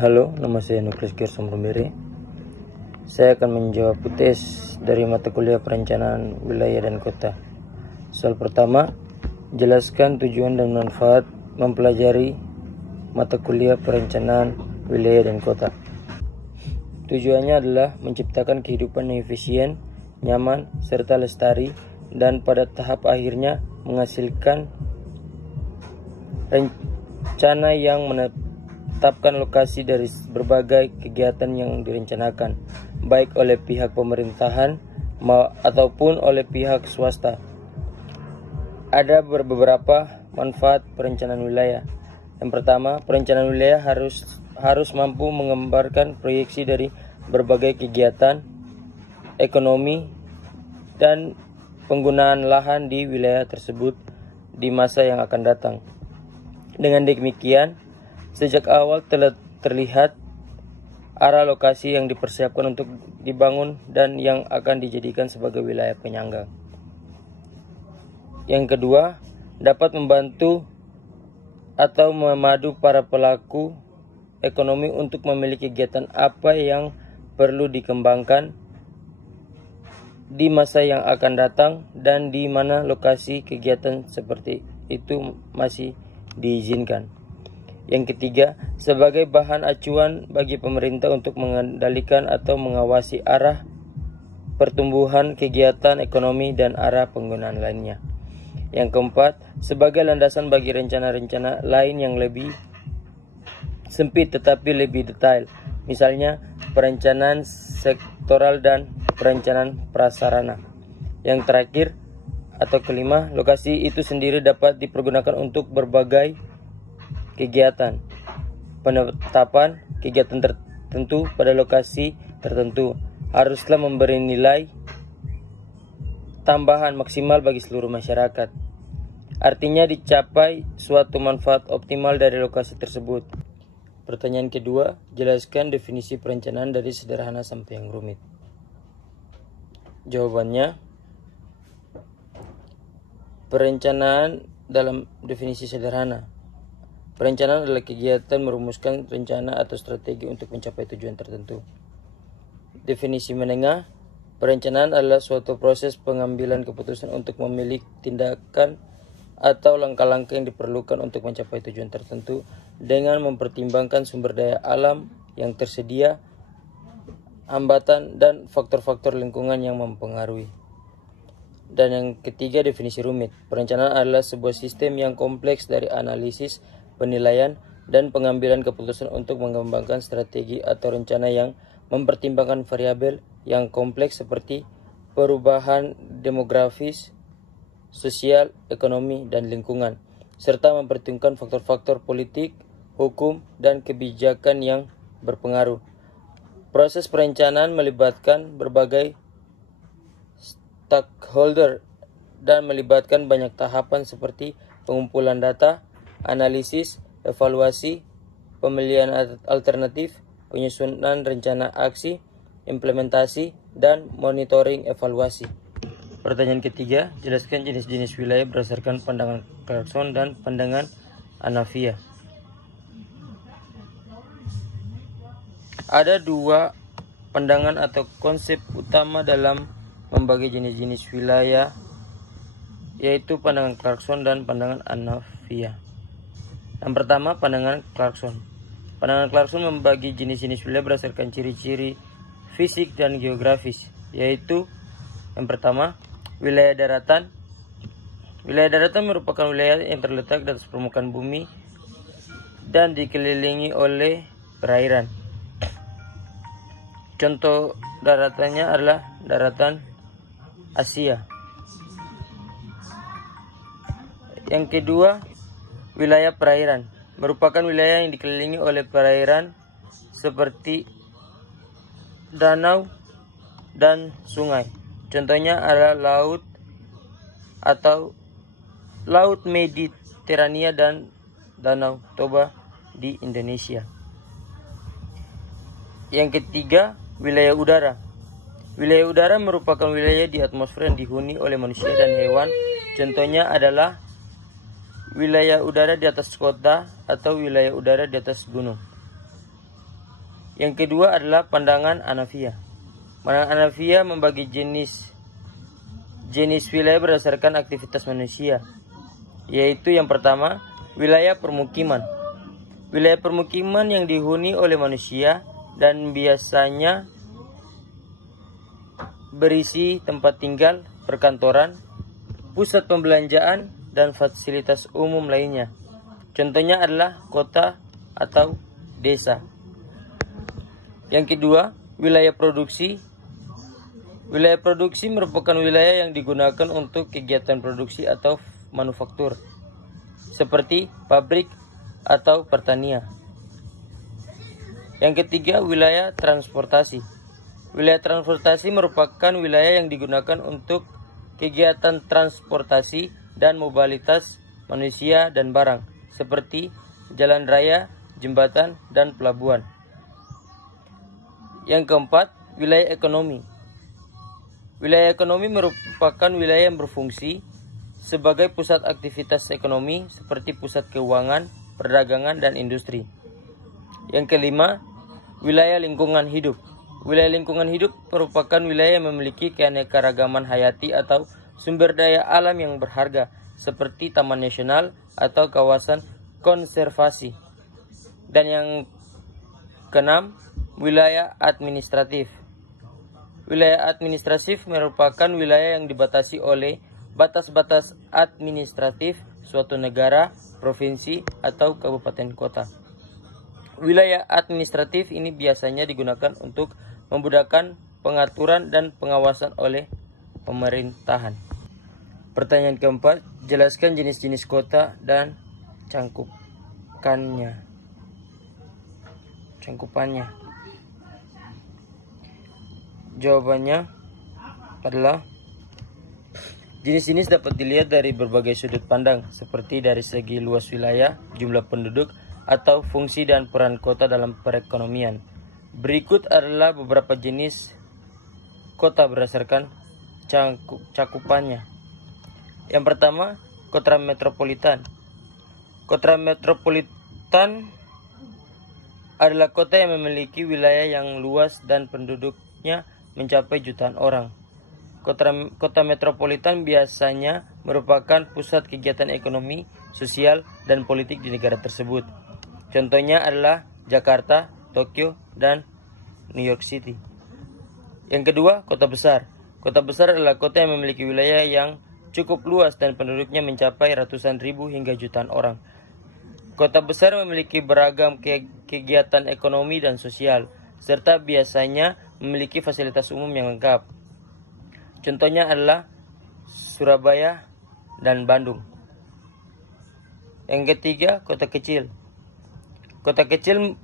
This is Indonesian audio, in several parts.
Halo, nama saya Nuklis Gersom Rombere. Saya akan menjawab UTS dari mata kuliah perencanaan wilayah dan kota. Soal pertama, jelaskan tujuan dan manfaat mempelajari mata kuliah perencanaan wilayah dan kota. Tujuannya adalah menciptakan kehidupan yang efisien, nyaman, serta lestari, dan pada tahap akhirnya menghasilkan rencana yang menetapkan lokasi dari berbagai kegiatan yang direncanakan, baik oleh pihak pemerintahan ataupun oleh pihak swasta. Ada beberapa manfaat perencanaan wilayah. Yang pertama, perencanaan wilayah harus mampu menggambarkan proyeksi dari berbagai kegiatan, ekonomi, dan penggunaan lahan di wilayah tersebut di masa yang akan datang. Dengan demikian, sejak awal telah terlihat arah lokasi yang dipersiapkan untuk dibangun dan yang akan dijadikan sebagai wilayah penyangga. Yang kedua, dapat membantu atau memadu para pelaku ekonomi untuk memiliki kegiatan apa yang perlu dikembangkan di masa yang akan datang dan di mana lokasi kegiatan seperti itu masih diizinkan. Yang ketiga, sebagai bahan acuan bagi pemerintah untuk mengendalikan atau mengawasi arah pertumbuhan kegiatan ekonomi dan arah penggunaan lainnya. Yang keempat, sebagai landasan bagi rencana-rencana lain yang lebih sempit tetapi lebih detail, misalnya perencanaan sektoral dan perencanaan prasarana. Yang terakhir atau kelima, lokasi itu sendiri dapat dipergunakan untuk berbagai kegiatan. Penetapan kegiatan tertentu pada lokasi tertentu haruslah memberi nilai tambahan maksimal bagi seluruh masyarakat. Artinya dicapai suatu manfaat optimal dari lokasi tersebut. Pertanyaan kedua, jelaskan definisi perencanaan dari sederhana sampai yang rumit. Jawabannya, perencanaan dalam definisi sederhana. Perencanaan adalah kegiatan merumuskan rencana atau strategi untuk mencapai tujuan tertentu. Definisi menengah, perencanaan adalah suatu proses pengambilan keputusan untuk memilih tindakan atau langkah-langkah yang diperlukan untuk mencapai tujuan tertentu dengan mempertimbangkan sumber daya alam yang tersedia, hambatan, dan faktor-faktor lingkungan yang mempengaruhi. Dan yang ketiga, definisi rumit. Perencanaan adalah sebuah sistem yang kompleks dari analisis, penilaian, dan pengambilan keputusan untuk mengembangkan strategi atau rencana yang mempertimbangkan variabel yang kompleks seperti perubahan demografis, sosial, ekonomi, dan lingkungan, serta mempertimbangkan faktor-faktor politik, hukum, dan kebijakan yang berpengaruh. Proses perencanaan melibatkan berbagai stakeholder dan melibatkan banyak tahapan seperti pengumpulan data, analisis, evaluasi, pemilihan alternatif, penyusunan rencana aksi, implementasi, dan monitoring evaluasi. Pertanyaan ketiga, jelaskan jenis-jenis wilayah berdasarkan pandangan Clarkson dan pandangan Hanafiyah. Ada dua pandangan atau konsep utama dalam membagi jenis-jenis wilayah, yaitu pandangan Clarkson dan pandangan Hanafiyah. Yang pertama, pandangan Clarkson. Pandangan Clarkson membagi jenis-jenis wilayah berdasarkan ciri-ciri fisik dan geografis, yaitu yang pertama, wilayah daratan. Wilayah daratan merupakan wilayah yang terletak di atas permukaan bumi dan dikelilingi oleh perairan. Contoh daratannya adalah daratan Asia. Yang kedua, wilayah perairan merupakan wilayah yang dikelilingi oleh perairan seperti danau dan sungai. Contohnya adalah laut atau Laut Mediterania dan Danau Toba di Indonesia. Yang ketiga, wilayah udara. Wilayah udara merupakan wilayah di atmosfer yang dihuni oleh manusia dan hewan. Contohnya adalah wilayah udara di atas kota atau wilayah udara di atas gunung. Yang kedua adalah pandangan Hanafiya. Pandangan Hanafiya membagi jenis wilayah berdasarkan aktivitas manusia, yaitu yang pertama, wilayah permukiman. Wilayah permukiman yang dihuni oleh manusia dan biasanya berisi tempat tinggal, perkantoran, pusat pembelanjaan, dan fasilitas umum lainnya. Contohnya adalah kota atau desa. Yang kedua, wilayah produksi. Wilayah produksi merupakan wilayah yang digunakan untuk kegiatan produksi atau manufaktur, seperti pabrik atau pertanian. Yang ketiga, wilayah transportasi. Wilayah transportasi merupakan wilayah yang digunakan untuk kegiatan transportasi dan mobilitas manusia dan barang, seperti jalan raya, jembatan, dan pelabuhan. Yang keempat, wilayah ekonomi. Wilayah ekonomi merupakan wilayah yang berfungsi sebagai pusat aktivitas ekonomi seperti pusat keuangan, perdagangan, dan industri. Yang kelima, wilayah lingkungan hidup. Wilayah lingkungan hidup merupakan wilayah yang memiliki keanekaragaman hayati atau sumber daya alam yang berharga seperti taman nasional atau kawasan konservasi. Dan yang keenam, wilayah administratif. Wilayah administratif merupakan wilayah yang dibatasi oleh batas-batas administratif suatu negara, provinsi, atau kabupaten kota. Wilayah administratif ini biasanya digunakan untuk memudahkan pengaturan dan pengawasan oleh pemerintahan. Pertanyaan keempat, jelaskan jenis-jenis kota dan cangkupannya. Jawabannya adalah jenis-jenis dapat dilihat dari berbagai sudut pandang, seperti dari segi luas wilayah, jumlah penduduk, atau fungsi dan peran kota dalam perekonomian. Berikut adalah beberapa jenis kota berdasarkan cakupannya. Yang pertama, kota metropolitan. Kota metropolitan adalah kota yang memiliki wilayah yang luas dan penduduknya mencapai jutaan orang. Kota metropolitan biasanya merupakan pusat kegiatan ekonomi, sosial, dan politik di negara tersebut. Contohnya adalah Jakarta, Tokyo, dan New York City. Yang kedua, kota besar. Kota besar adalah kota yang memiliki wilayah yang cukup luas dan penduduknya mencapai ratusan ribu hingga jutaan orang. Kota besar memiliki beragam kegiatan ekonomi dan sosial, serta biasanya memiliki fasilitas umum yang lengkap. Contohnya adalah Surabaya dan Bandung. Yang ketiga, kota kecil. Kota kecil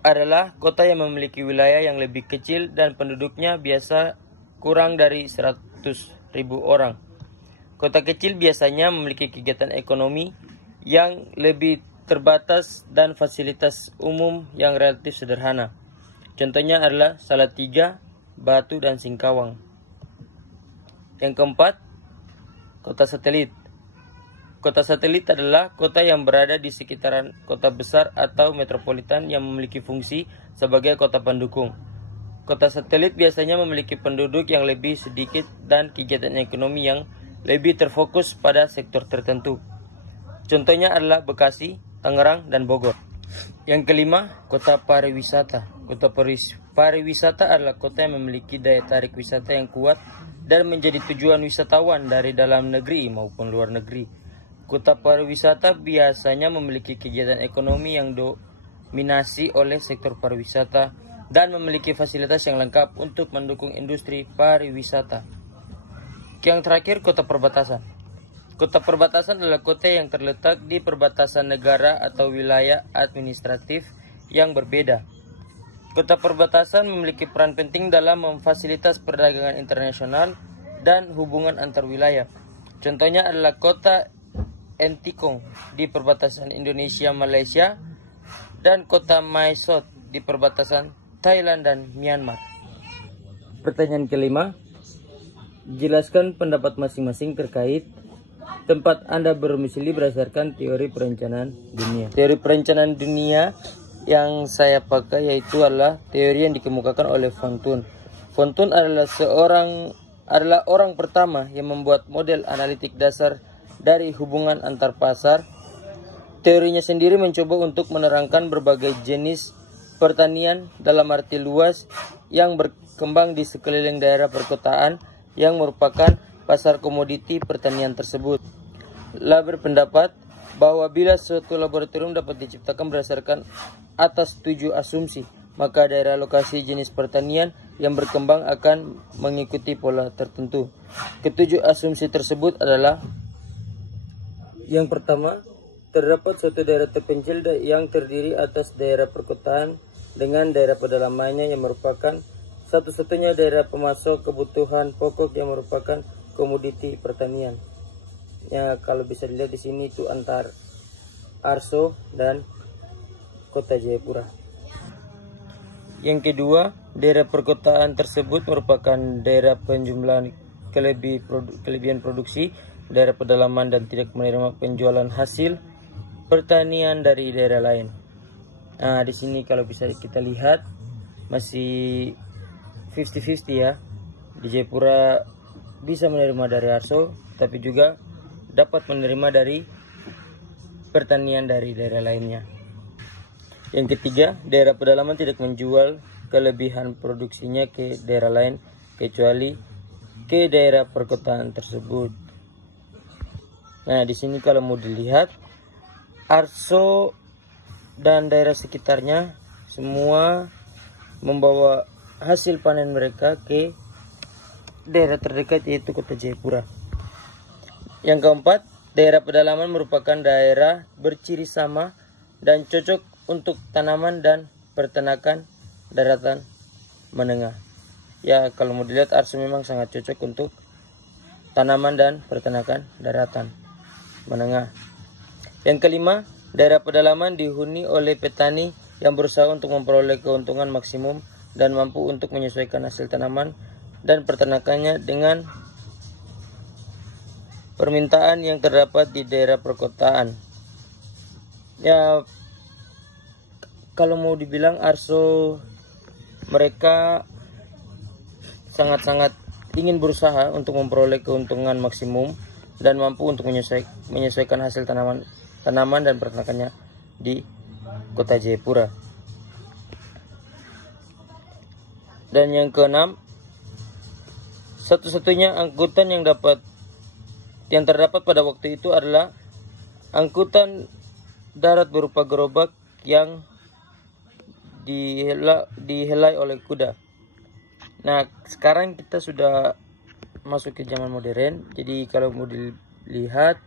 adalah kota yang memiliki wilayah yang lebih kecil dan penduduknya biasa kurang dari 100.000 orang. Kota kecil biasanya memiliki kegiatan ekonomi yang lebih terbatas dan fasilitas umum yang relatif sederhana. Contohnya adalah Salatiga, Batu, dan Singkawang. Yang keempat, kota satelit. Kota satelit adalah kota yang berada di sekitaran kota besar atau metropolitan yang memiliki fungsi sebagai kota pendukung. Kota satelit biasanya memiliki penduduk yang lebih sedikit dan kegiatan ekonomi yang lebih terfokus pada sektor tertentu. Contohnya adalah Bekasi, Tangerang, dan Bogor. Yang kelima, kota pariwisata. Kota pariwisata adalah kota yang memiliki daya tarik wisata yang kuat dan menjadi tujuan wisatawan dari dalam negeri maupun luar negeri. Kota pariwisata biasanya memiliki kegiatan ekonomi yang dominasi oleh sektor pariwisata dan memiliki fasilitas yang lengkap untuk mendukung industri pariwisata. Yang terakhir, kota perbatasan. Kota perbatasan adalah kota yang terletak di perbatasan negara atau wilayah administratif yang berbeda. Kota perbatasan memiliki peran penting dalam memfasilitas perdagangan internasional dan hubungan antar wilayah. Contohnya adalah kota Entikong di perbatasan Indonesia-Malaysia dan kota Mae Sot di perbatasan Thailand dan Myanmar. Pertanyaan kelima, jelaskan pendapat masing-masing terkait tempat Anda berdomisili berdasarkan teori perencanaan dunia. Teori perencanaan dunia yang saya pakai yaitu adalah teori yang dikemukakan oleh von Thun. Von Thun adalah orang pertama yang membuat model analitik dasar dari hubungan antar pasar. Teorinya sendiri mencoba untuk menerangkan berbagai jenis pertanian dalam arti luas yang berkembang di sekeliling daerah perkotaan yang merupakan pasar komoditi pertanian tersebut. La berpendapat bahwa bila suatu laboratorium dapat diciptakan berdasarkan atas 7 asumsi, maka daerah lokasi jenis pertanian yang berkembang akan mengikuti pola tertentu. Ketujuh asumsi tersebut adalah: yang pertama, terdapat suatu daerah terpencil yang terdiri atas daerah perkotaan dengan daerah pedalamannya yang merupakan satu-satunya daerah pemasok kebutuhan pokok yang merupakan komoditi pertanian. Ya, kalau bisa dilihat di sini itu antar Arso dan Kota Jayapura. Yang kedua, daerah perkotaan tersebut merupakan daerah penjumlahan kelebihan produksi, daerah pedalaman dan tidak menerima penjualan hasil pertanian dari daerah lain. Nah, di sini kalau bisa kita lihat masih 50-50 ya. Di Jayapura bisa menerima dari Arso, tapi juga dapat menerima dari pertanian dari daerah lainnya. Yang ketiga, daerah pedalaman tidak menjual kelebihan produksinya ke daerah lain kecuali ke daerah perkotaan tersebut. Nah, di sini kalau mau dilihat, Arso dan daerah sekitarnya semua membawa hasil panen mereka ke daerah terdekat yaitu Kota Jayapura. Yang keempat, daerah pedalaman merupakan daerah berciri sama dan cocok untuk tanaman dan peternakan daratan menengah. Ya, kalau mau dilihat, Arso memang sangat cocok untuk tanaman dan peternakan daratan menengah. Yang kelima, daerah pedalaman dihuni oleh petani yang berusaha untuk memperoleh keuntungan maksimum dan mampu untuk menyesuaikan hasil tanaman dan peternakannya dengan permintaan yang terdapat di daerah perkotaan. Ya, kalau mau dibilang Arso mereka sangat-sangat ingin berusaha untuk memperoleh keuntungan maksimum dan mampu untuk menyesuaikan hasil tanaman dan peternakannya di Kota Jayapura. Dan yang keenam, satu-satunya angkutan yang terdapat pada waktu itu adalah angkutan darat berupa gerobak yang dihelai oleh kuda. Nah, sekarang kita sudah masuk ke zaman modern. Jadi kalau mau dilihat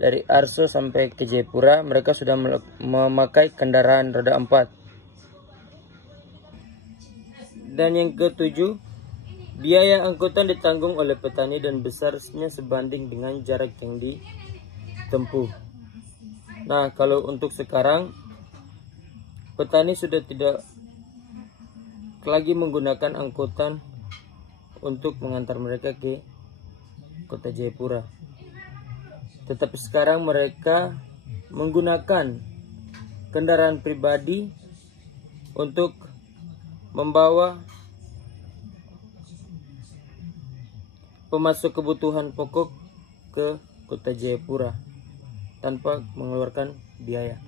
dari Arso sampai ke Jayapura, mereka sudah memakai kendaraan roda 4. Dan yang ketujuh, biaya angkutan ditanggung oleh petani dan besarnya sebanding dengan jarak yang ditempuh. Nah, kalau untuk sekarang, petani sudah tidak lagi menggunakan angkutan untuk mengantar mereka ke Kota Jayapura. Tetapi sekarang mereka menggunakan kendaraan pribadi untuk membawa pemasok kebutuhan pokok ke Kota Jayapura tanpa mengeluarkan biaya.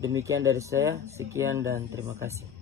Demikian dari saya, sekian dan terima kasih.